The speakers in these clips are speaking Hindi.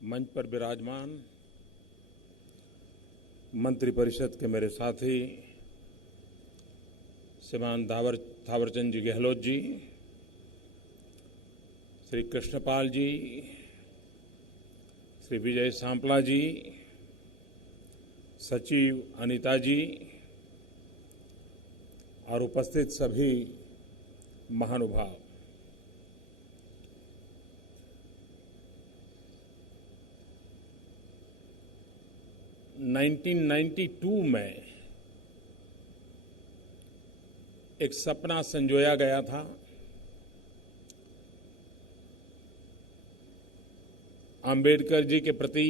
मंच पर विराजमान मंत्रिपरिषद के मेरे साथी श्रीमान थावरचंद जी गहलोत जी, श्री कृष्णपाल जी, श्री विजय सांपला जी, सचिव अनीता जी और उपस्थित सभी महानुभाव, 1992 में एक सपना संजोया गया था। अंबेडकर जी के प्रति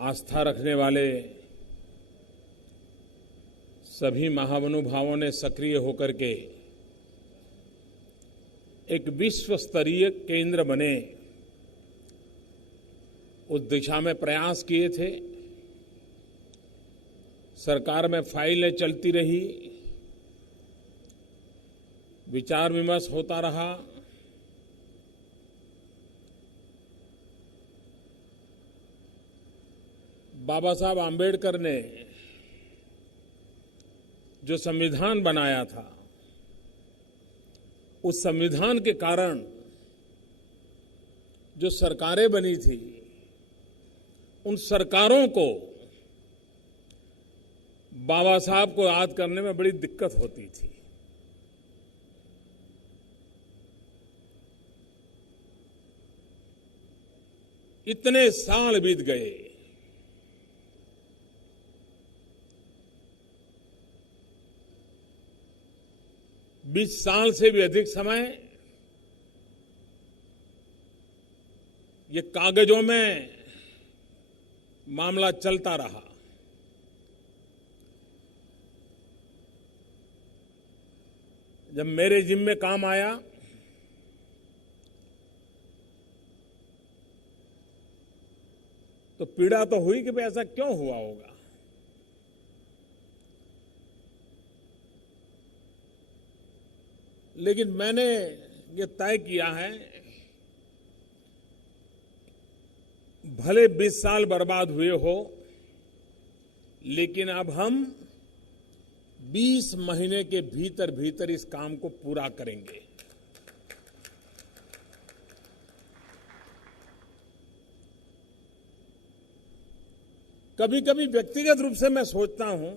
आस्था रखने वाले सभी महानुभावों ने सक्रिय होकर के एक विश्व स्तरीय केंद्र बने, उस दिशा में प्रयास किए थे। सरकार में फाइलें चलती रही, विचार विमर्श होता रहा। बाबा साहब आम्बेडकर ने जो संविधान बनाया था, उस संविधान के कारण जो सरकारें बनी थी, उन सरकारों को बाबा साहब को याद करने में बड़ी दिक्कत होती थी। इतने साल बीत गए, बीस साल से भी अधिक समय ये कागजों में मामला चलता रहा। जब मेरे जिम्मे काम आया तो पीड़ा तो हुई कि भाई ऐसा क्यों हुआ होगा। लेकिन मैंने ये तय किया है, भले 20 साल बर्बाद हुए हो, लेकिन अब हम 20 महीने के भीतर भीतर इस काम को पूरा करेंगे। कभी कभी व्यक्तिगत रूप से मैं सोचता हूं,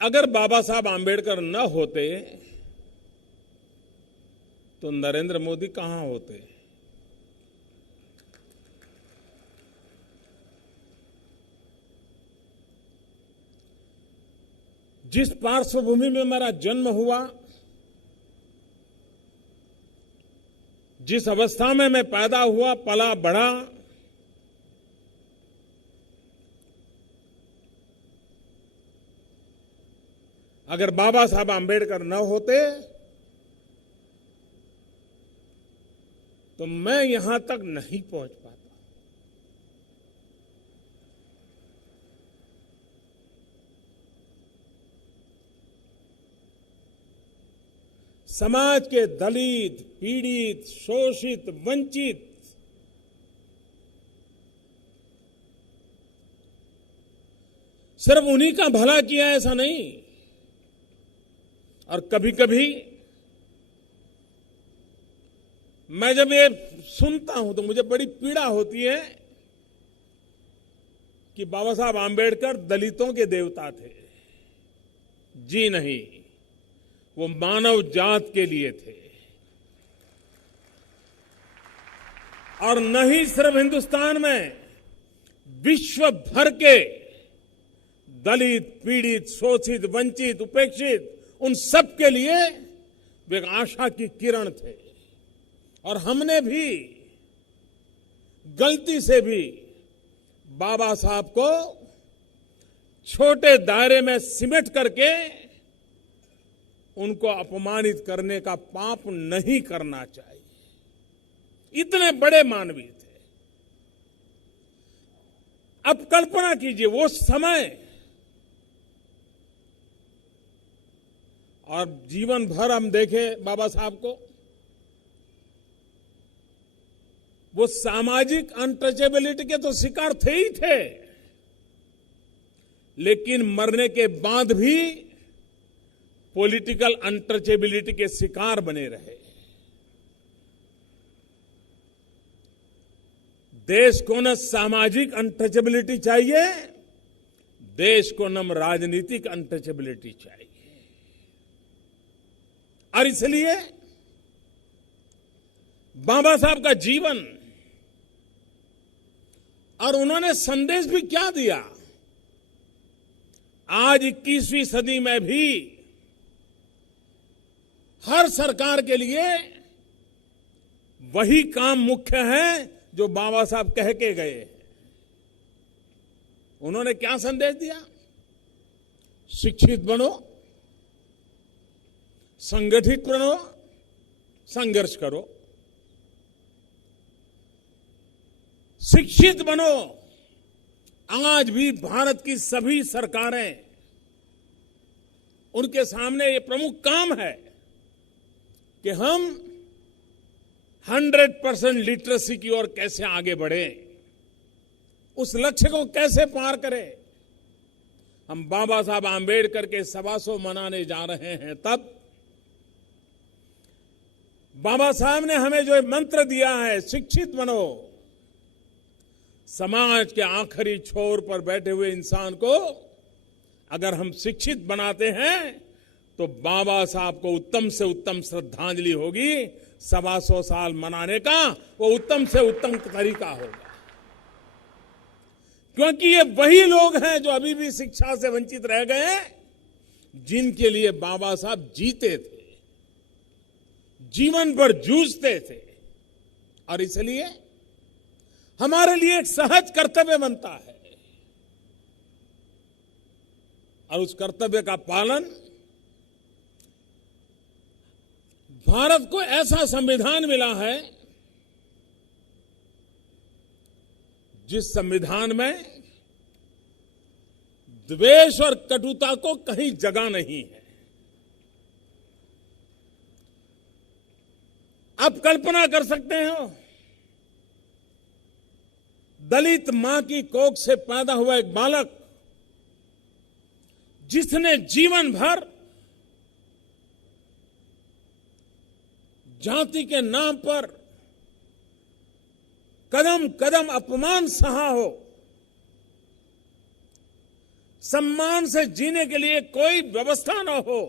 अगर बाबा साहब आम्बेडकर न होते तो नरेंद्र मोदी कहां होते। जिस पार्श्वभूमि में मेरा जन्म हुआ, जिस अवस्था में मैं पैदा हुआ, पला बढ़ा, अगर बाबा साहब आम्बेडकर न होते तो मैं यहां तक नहीं पहुंच पाता। समाज के दलित, पीड़ित, शोषित, वंचित, सिर्फ उन्हीं का भला किया ऐसा नहीं। और कभी कभी मैं जब ये सुनता हूं तो मुझे बड़ी पीड़ा होती है कि बाबा साहब आम्बेडकर दलितों के देवता थे। जी नहीं, वो मानव जात के लिए थे। और नहीं सिर्फ हिंदुस्तान में, विश्व भर के दलित, पीड़ित, शोषित, वंचित, उपेक्षित, उन सब के लिए वे एक आशा की किरण थे। और हमने भी गलती से भी बाबा साहब को छोटे दायरे में सिमट करके उनको अपमानित करने का पाप नहीं करना चाहिए। इतने बड़े मानवीय थे। अब कल्पना कीजिए वो समय, और जीवन भर हम देखें बाबा साहब को, वो सामाजिक अनटचेबिलिटी के तो शिकार थे ही थे, लेकिन मरने के बाद भी पॉलिटिकल अनटचेबिलिटी के शिकार बने रहे। देश को न सामाजिक अनटचेबिलिटी चाहिए, देश को न राजनीतिक अनटचेबिलिटी चाहिए। और इसलिए बाबा साहब का जीवन और उन्होंने संदेश भी क्या दिया, आज 21वीं सदी में भी हर सरकार के लिए वही काम मुख्य है जो बाबा साहब कह के गए। उन्होंने क्या संदेश दिया? शिक्षित बनो, संगठित बनो, संघर्ष करो। शिक्षित बनो। आज भी भारत की सभी सरकारें, उनके सामने ये प्रमुख काम है कि हम 100% लिटरेसी की ओर कैसे आगे बढ़ें, उस लक्ष्य को कैसे पार करें। हम बाबा साहब आंबेडकर के 125 मनाने जा रहे हैं, तब बाबा साहब ने हमें जो मंत्र दिया है, शिक्षित बनो, समाज के आखिरी छोर पर बैठे हुए इंसान को अगर हम शिक्षित बनाते हैं तो बाबा साहब को उत्तम से उत्तम श्रद्धांजलि होगी। 125 साल मनाने का वो उत्तम से उत्तम तरीका होगा, क्योंकि ये वही लोग हैं जो अभी भी शिक्षा से वंचित रह गए हैं, जिनके लिए बाबा साहब जीते थे, जीवन भर जूझते थे। और इसलिए हमारे लिए एक सहज कर्तव्य बनता है, और उस कर्तव्य का पालन, भारत को ऐसा संविधान मिला है जिस संविधान में द्वेष और कटुता को कहीं जगह नहीं है। आप कल्पना कर सकते हो, दलित मां की कोख से पैदा हुआ एक बालक जिसने जीवन भर जाति के नाम पर कदम कदम अपमान सहा हो, सम्मान से जीने के लिए कोई व्यवस्था न हो,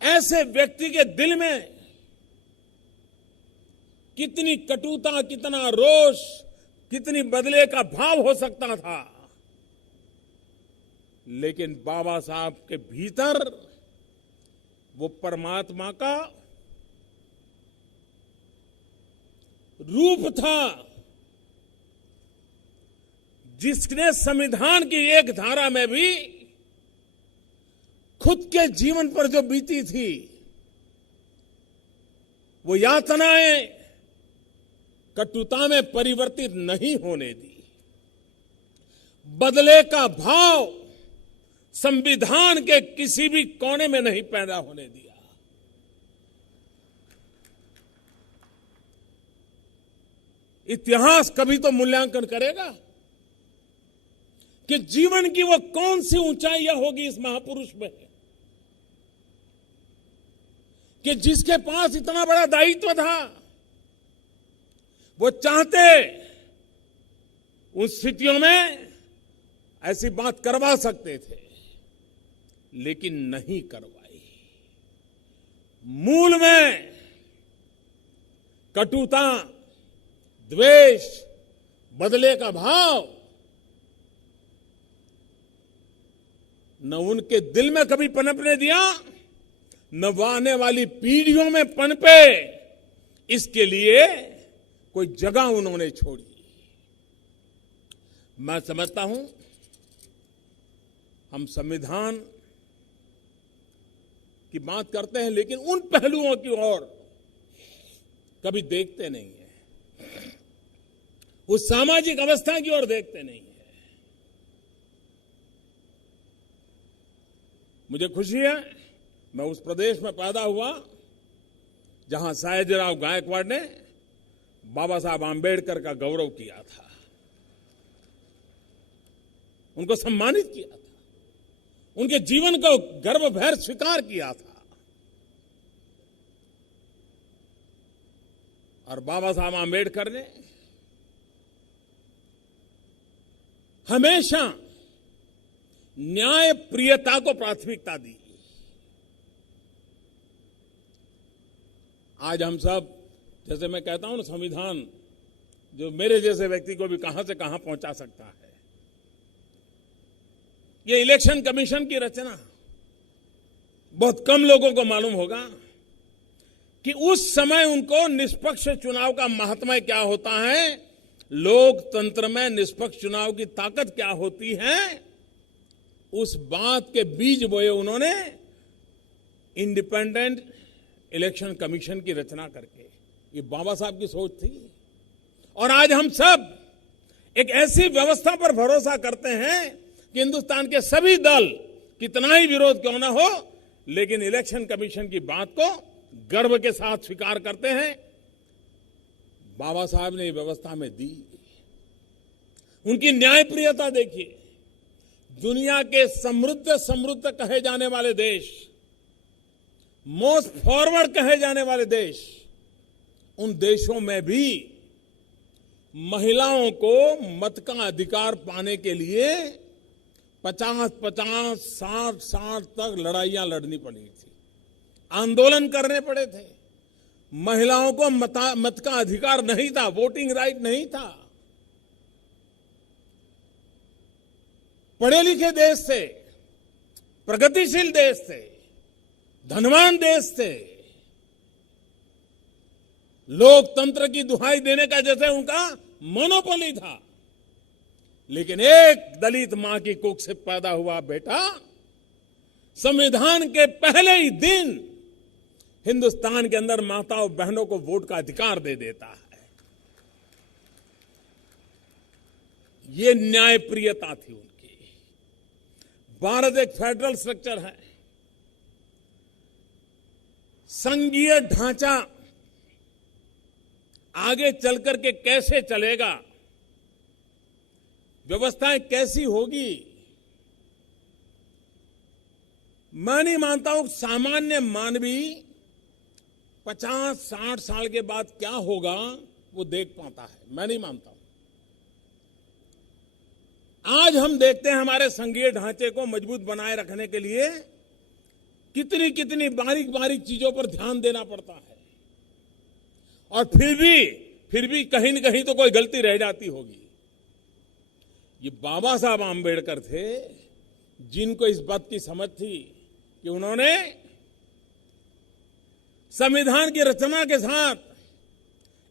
ऐसे व्यक्ति के दिल में कितनी कटुता, कितना रोष, कितनी बदले का भाव हो सकता था। लेकिन बाबा साहब के भीतर वो परमात्मा का रूप था, जिसने संविधान की एक धारा में भी खुद के जीवन पर जो बीती थी, वो यातनाएं कटुता में परिवर्तित नहीं होने दी। बदले का भाव संविधान के किसी भी कोने में नहीं पैदा होने दिया। इतिहास कभी तो मूल्यांकन करेगा कि जीवन की वो कौन सी ऊंचाइयां होगी इस महापुरुष में, कि जिसके पास इतना बड़ा दायित्व था। वो चाहते उन स्थितियों में ऐसी बात करवा सकते थे, लेकिन नहीं करवाई। मूल में कटुता, द्वेष, बदले का भाव न उनके दिल में कभी पनपने दिया, न वो आने वाली पीढ़ियों में पनपे, इसके लिए कोई जगह उन्होंने छोड़ी। मैं समझता हूं हम संविधान की बात करते हैं, लेकिन उन पहलुओं की ओर कभी देखते नहीं है, उस सामाजिक अवस्था की ओर देखते नहीं है। मुझे खुशी है मैं उस प्रदेश में पैदा हुआ जहां सयाजीराव गायकवाड़ ने बाबा साहब आंबेडकर का गौरव किया था, उनको सम्मानित किया था, उनके जीवन को गर्वभर स्वीकार किया था। और बाबा साहब आंबेडकर ने हमेशा न्याय प्रियता को प्राथमिकता दी। आज हम सब, जैसे मैं कहता हूं ना, संविधान जो मेरे जैसे व्यक्ति को भी कहां से कहां पहुंचा सकता है। ये इलेक्शन कमीशन की रचना बहुत कम लोगों को मालूम होगा कि उस समय उनको निष्पक्ष चुनाव का महात्म्य क्या होता है, लोकतंत्र में निष्पक्ष चुनाव की ताकत क्या होती है, उस बात के बीज बोए उन्होंने इंडिपेंडेंट इलेक्शन कमीशन की रचना करके। ये बाबा साहब की सोच थी। और आज हम सब एक ऐसी व्यवस्था पर भरोसा करते हैं कि हिंदुस्तान के सभी दल कितना ही विरोध क्यों ना हो, लेकिन इलेक्शन कमीशन की बात को गर्व के साथ स्वीकार करते हैं। बाबा साहब ने व्यवस्था में दी। उनकी न्यायप्रियता देखिए। दुनिया के समृद्ध कहे जाने वाले देश, मोस्ट फॉरवर्ड कहे जाने वाले देश, उन देशों में भी महिलाओं को मत का अधिकार पाने के लिए 50-50, 60-60 तक लड़ाइयां लड़नी पड़ी थी, आंदोलन करने पड़े थे। महिलाओं को मत का अधिकार नहीं था, वोटिंग राइट नहीं था। पढ़े लिखे देश थे, प्रगतिशील देश थे, धनवान देश थे, लोकतंत्र की दुहाई देने का जैसे उनका मोनोपोली था। लेकिन एक दलित मां की कुख से पैदा हुआ बेटा संविधान के पहले ही दिन हिंदुस्तान के अंदर माताओं बहनों को वोट का अधिकार दे देता है। ये न्यायप्रियता थी उनकी। भारत एक फेडरल स्ट्रक्चर है। संघीय ढांचा आगे चलकर के कैसे चलेगा, व्यवस्थाएं कैसी होगी, मैं नहीं मानता हूं सामान्य मानवी 50-60 साल के बाद क्या होगा वो देख पाता है। मैं नहीं मानता हूं। आज हम देखते हैं हमारे संघीय ढांचे को मजबूत बनाए रखने के लिए कितनी कितनी बारीक बारीक चीजों पर ध्यान देना पड़ता है। और फिर भी कहीं न कहीं तो कोई गलती रह जाती होगी। ये बाबा साहब आंबेडकर थे जिनको इस बात की समझ थी कि उन्होंने संविधान की रचना के साथ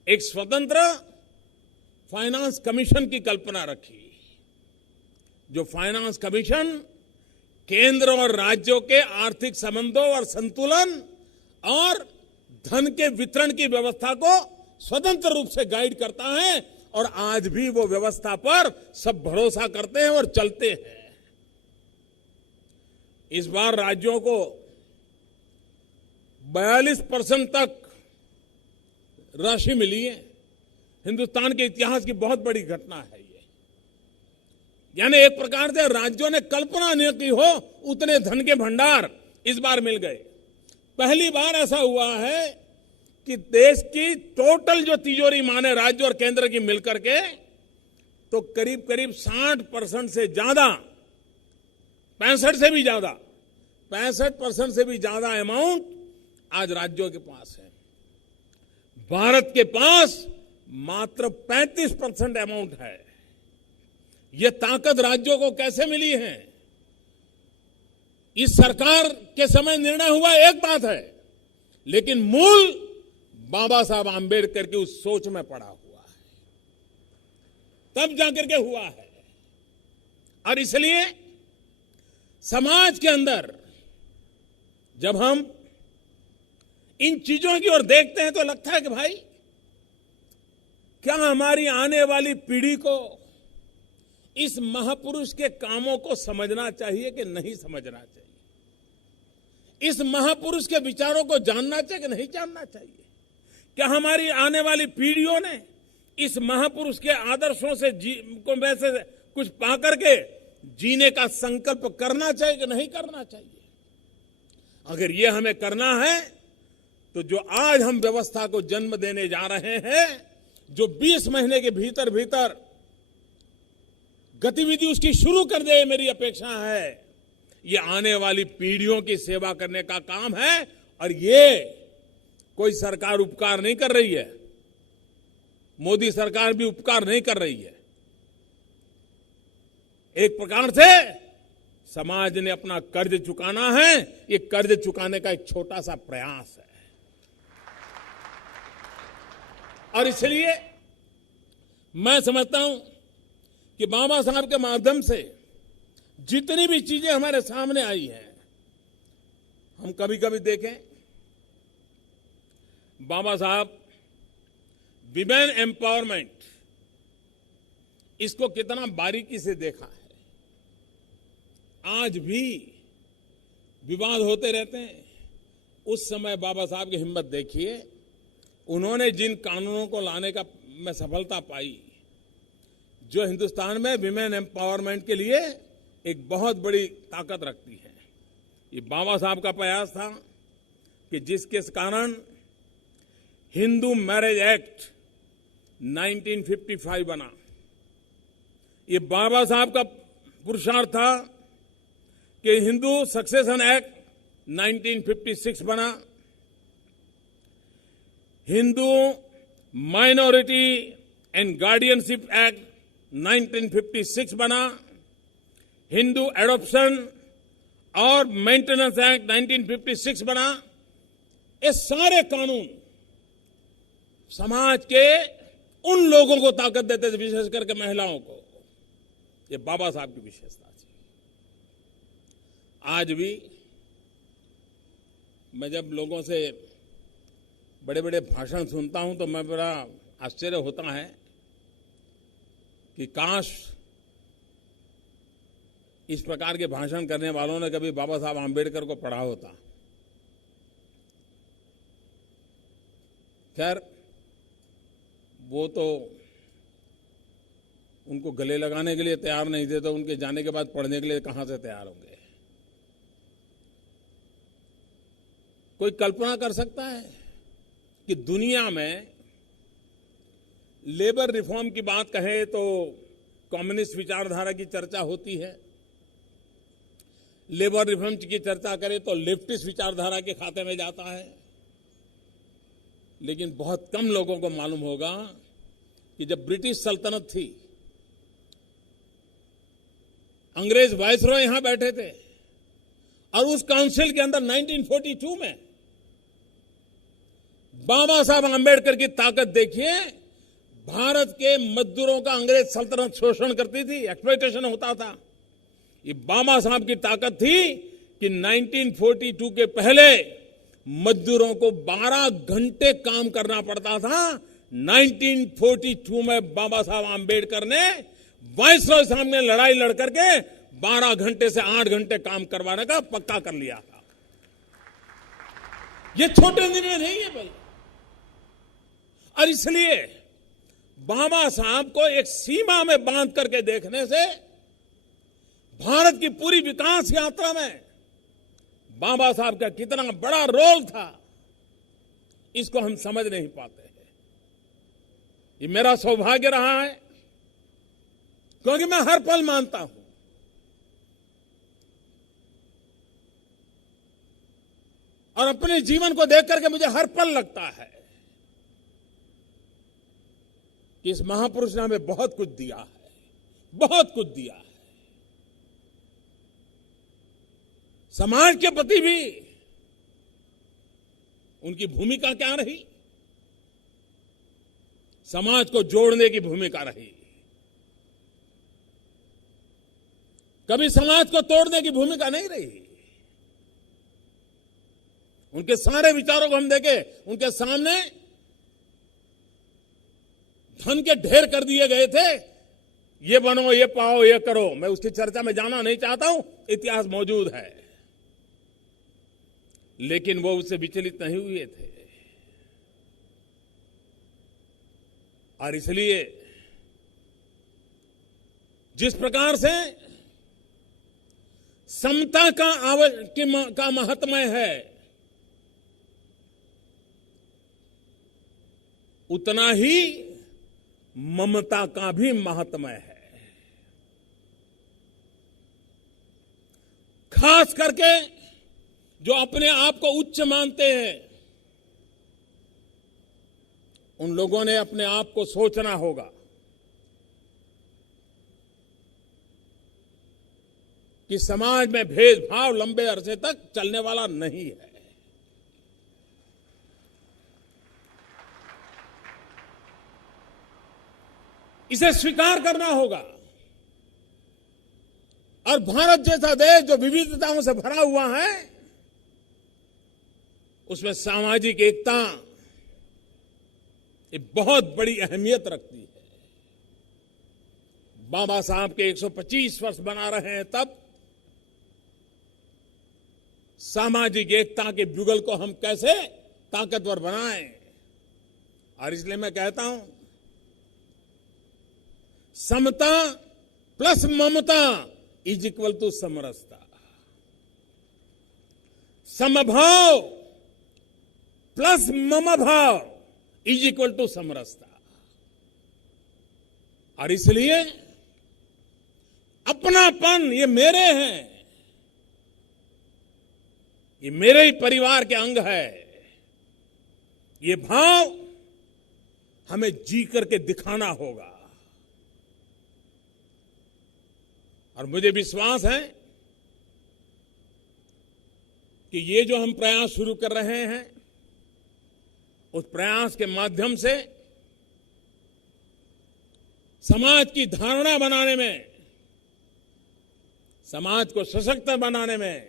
एक स्वतंत्र फाइनेंस कमीशन की कल्पना रखी। जो फाइनेंस कमीशन केंद्र और राज्यों के आर्थिक संबंधों और संतुलन और धन के वितरण की व्यवस्था को स्वतंत्र रूप से गाइड करता है। और आज भी वो व्यवस्था पर सब भरोसा करते हैं और चलते हैं। इस बार राज्यों को 42% तक राशि मिली है। हिंदुस्तान के इतिहास की बहुत बड़ी घटना है ये। यानी एक प्रकार से राज्यों ने कल्पना नहीं की हो उतने धन के भंडार इस बार मिल गए। पहली बार ऐसा हुआ है कि देश की टोटल जो तिजोरी माने राज्य और केंद्र की मिलकर के तो करीब करीब 60% से ज्यादा, 65% से भी ज्यादा अमाउंट आज राज्यों के पास है। भारत के पास मात्र 35% अमाउंट है। ये ताकत राज्यों को कैसे मिली है? इस सरकार के समय निर्णय हुआ एक बात है, लेकिन मूल बाबा साहब आंबेडकर की उस सोच में पड़ा हुआ है, तब जाकर के हुआ है। और इसलिए समाज के अंदर जब हम इन चीजों की ओर देखते हैं तो लगता है कि भाई क्या हमारी आने वाली पीढ़ी को इस महापुरुष के कामों को समझना चाहिए कि नहीं समझना चाहिए? इस महापुरुष के विचारों को जानना चाहिए कि नहीं जानना चाहिए? क्या हमारी आने वाली पीढ़ियों ने इस महापुरुष के आदर्शों से में से कुछ पाकर के जीने का संकल्प करना चाहिए कि नहीं करना चाहिए? अगर ये हमें करना है तो जो आज हम व्यवस्था को जन्म देने जा रहे हैं, जो 20 महीने के भीतर भीतर गतिविधि उसकी शुरू कर दे, मेरी अपेक्षा है। ये आने वाली पीढ़ियों की सेवा करने का काम है और ये कोई सरकार उपकार नहीं कर रही है। मोदी सरकार भी उपकार नहीं कर रही है। एक प्रकार से समाज ने अपना कर्ज चुकाना है, ये कर्ज चुकाने का एक छोटा सा प्रयास है। और इसलिए मैं समझता हूं कि बाबा साहब के माध्यम से जितनी भी चीजें हमारे सामने आई हैं, हम कभी कभी देखें बाबा साहब विमेन एम्पावरमेंट, इसको कितना बारीकी से देखा है। आज भी विवाद होते रहते हैं। उस समय बाबा साहब की हिम्मत देखिए, उन्होंने जिन कानूनों को लाने का में सफलता पाई, जो हिंदुस्तान में विमेन एम्पावरमेंट के लिए एक बहुत बड़ी ताकत रखती है। ये बाबा साहब का प्रयास था कि जिसके कारण हिंदू मैरिज एक्ट 1955 बना। ये बाबा साहब का पुरुषार्थ था कि हिंदू सक्सेशन एक्ट 1956 बना। Hindu minority and guardianship act 1956 बना। हिंदू एडॉप्शन और मेंटेनेंस एक्ट 1956 बना। ये सारे कानून समाज के उन लोगों को ताकत देते थे, विशेष करके महिलाओं को। ये बाबा साहब की विशेषता थी। आज भी मैं जब लोगों से बड़े बड़े भाषण सुनता हूं तो मैं बड़ा आश्चर्य होता है कि काश इस प्रकार के भाषण करने वालों ने कभी बाबा साहब आंबेडकर को पढ़ा होता। खैर, वो तो उनको गले लगाने के लिए तैयार नहीं थे, तो उनके जाने के बाद पढ़ने के लिए कहां से तैयार होंगे? कोई कल्पना कर सकता है कि दुनिया में लेबर रिफॉर्म की बात कहे तो कम्युनिस्ट विचारधारा की चर्चा होती है, लेबर रिफॉर्म की चर्चा करें तो लेफ्टिस्ट विचारधारा के खाते में जाता है। लेकिन बहुत कम लोगों को मालूम होगा कि जब ब्रिटिश सल्तनत थी, अंग्रेज वायसरॉय यहां बैठे थे और उस काउंसिल के अंदर 1942 में बाबा साहब आंबेडकर की ताकत देखिए। भारत के मजदूरों का अंग्रेज सल्तनत शोषण करती थी, एक्सप्लॉयटेशन होता था। ये बाबा साहब की ताकत थी कि 1942 के पहले मजदूरों को 12 घंटे काम करना पड़ता था। 1942 में बाबा साहब आंबेडकर ने वायसरॉय सामने लड़ाई लड़ करके 12 घंटे से 8 घंटे काम करवाने का पक्का कर लिया था। ये छोटे निर्णय नहीं है भाई। और इसलिए बाबा साहब को एक सीमा में बांध करके देखने से भारत की पूरी विकास यात्रा में बाबा साहब का कितना बड़ा रोल था, इसको हम समझ नहीं पाते हैं। ये मेरा सौभाग्य रहा है, क्योंकि मैं हर पल मानता हूं और अपने जीवन को देख करके मुझे हर पल लगता है कि इस महापुरुष ने हमें बहुत कुछ दिया है, बहुत कुछ दिया है। समाज के प्रति भी उनकी भूमिका क्या रही? समाज को जोड़ने की भूमिका रही, कभी समाज को तोड़ने की भूमिका नहीं रही। उनके सारे विचारों को हम देखें, उनके सामने धन के ढेर कर दिए गए थे, ये बनो, ये पाओ, ये करो। मैं उसकी चर्चा में जाना नहीं चाहता हूं, इतिहास मौजूद है। लेकिन वो उससे विचलित नहीं हुए थे। और इसलिए जिस प्रकार से समता का महात्म्य है, उतना ही ममता का भी महात्म्य है। खास करके जो अपने आप को उच्च मानते हैं, उन लोगों ने अपने आप को सोचना होगा कि समाज में भेदभाव लंबे अरसे तक चलने वाला नहीं है। इसे स्वीकार करना होगा। और भारत जैसा देश जो विविधताओं से भरा हुआ है, उसमें सामाजिक एकता एक बहुत बड़ी अहमियत रखती है। बाबा साहब के 125 वर्ष बना रहे हैं, तब सामाजिक एकता के युगल को हम कैसे ताकतवर बनाएं। और इसलिए मैं कहता हूं, समता प्लस ममता इज इक्वल टू समरसता। समभाव प्लस मम भाव इज इक्वल टू समरसता। और इसलिए अपनापन, ये मेरे हैं, ये मेरे ही परिवार के अंग है, ये भाव हमें जी करके दिखाना होगा। और मुझे विश्वास है कि ये जो हम प्रयास शुरू कर रहे हैं, उस प्रयास के माध्यम से समाज की धारणा बनाने में, समाज को सशक्त बनाने में,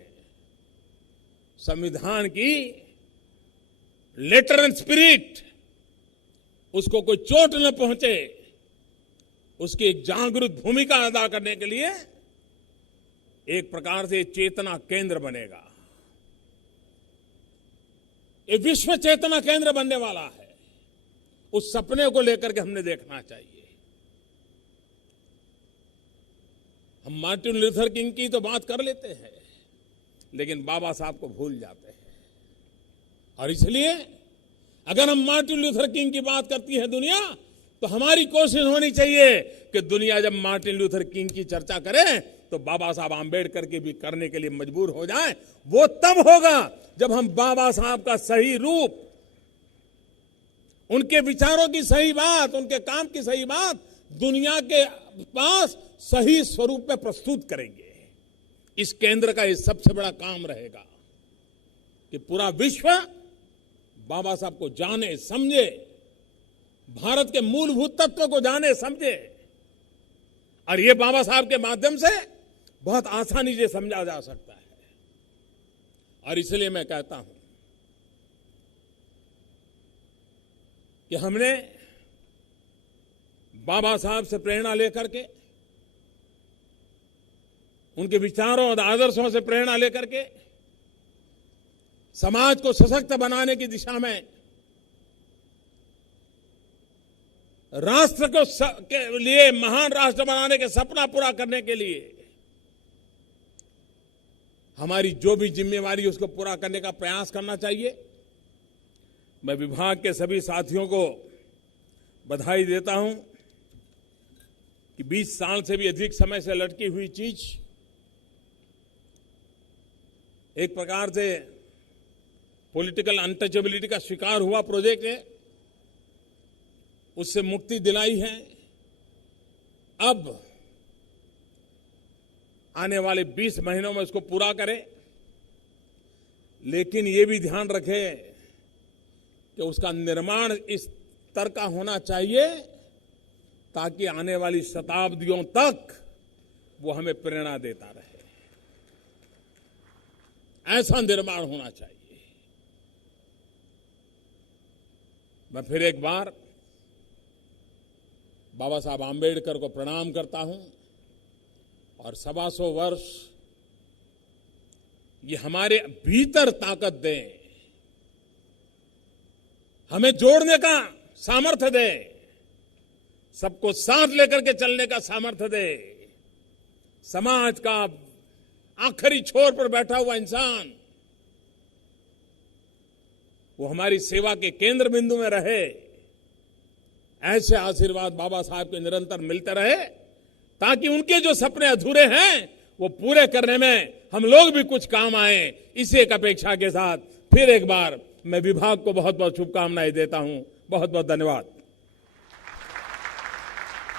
संविधान की लेटर एंड स्पिरिट, उसको कोई चोट न पहुंचे, उसकी एक जागरूक भूमिका अदा करने के लिए एक प्रकार से चेतना केंद्र बनेगा। ये विश्व चेतना केंद्र बनने वाला है। उस सपने को लेकर के हमने देखना चाहिए। हम मार्टिन लूथर किंग की तो बात कर लेते हैं, लेकिन बाबा साहब को भूल जाते हैं। और इसलिए अगर हम मार्टिन लूथर किंग की बात करती है दुनिया, तो हमारी कोशिश होनी चाहिए कि दुनिया जब मार्टिन लूथर किंग की चर्चा करे, तो बाबा साहब आंबेडकर की भी करने के लिए मजबूर हो जाए। वो तब होगा जब हम बाबा साहब का सही रूप, उनके विचारों की सही बात, उनके काम की सही बात दुनिया के पास सही स्वरूप में प्रस्तुत करेंगे। इस केंद्र का ये सबसे बड़ा काम रहेगा कि पूरा विश्व बाबा साहब को जाने समझे, भारत के मूलभूत तत्व को जाने समझे। और ये बाबा साहब के माध्यम से बहुत आसानी से समझा जा सकता है। और इसलिए मैं कहता हूं कि हमने बाबा साहब से प्रेरणा लेकर के, उनके विचारों और आदर्शों से प्रेरणा लेकर के समाज को सशक्त बनाने की दिशा में, राष्ट्र को के लिए महान राष्ट्र बनाने के सपना पूरा करने के लिए हमारी जो भी जिम्मेवारी उसको पूरा करने का प्रयास करना चाहिए। मैं विभाग के सभी साथियों को बधाई देता हूं कि 20 साल से भी अधिक समय से लटकी हुई चीज एक प्रकार से पॉलिटिकल अनटचेबिलिटी का शिकार हुआ प्रोजेक्ट है, उससे मुक्ति दिलाई है। अब आने वाले 20 महीनों में उसको पूरा करें, लेकिन ये भी ध्यान रखें कि उसका निर्माण इस स्तर का होना चाहिए ताकि आने वाली शताब्दियों तक वो हमें प्रेरणा देता रहे। ऐसा निर्माण होना चाहिए। मैं फिर एक बार बाबा साहब आंबेडकर को प्रणाम करता हूं और 125 वर्ष ये हमारे भीतर ताकत दें, हमें जोड़ने का सामर्थ्य दें सबको साथ लेकर के चलने का सामर्थ्य दे। समाज का आखिरी छोर पर बैठा हुआ इंसान वो हमारी सेवा के केंद्र बिंदु में रहे। ऐसे आशीर्वाद बाबा साहब के निरंतर मिलते रहे ताकि उनके जो सपने अधूरे हैं वो पूरे करने में हम लोग भी कुछ काम आए। इसी एक अपेक्षा के साथ फिर एक बार मैं विभाग को बहुत बहुत शुभकामनाएं देता हूं। बहुत बहुत धन्यवाद।